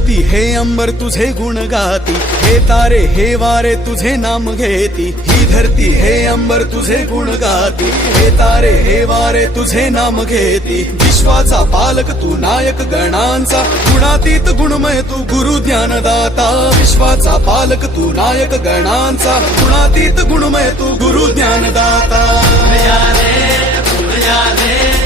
धरती हे अंबर तुझे गुण गाती, हे तारे हे वारे तुझे नाम घेती। ही धरती हे अंबर तुझे गुण गाती, हे तारे हे वारे तुझे नाम घेती। विश्वाचा पालक तू नायक गणांचा, गुणातीत गुणमय तू गुरु ज्ञानदाता। विश्वाचा पालक तू नायक गणांचा, गुणातीत गुणमय तू गुरु ज्ञानदाता। पुण्या रे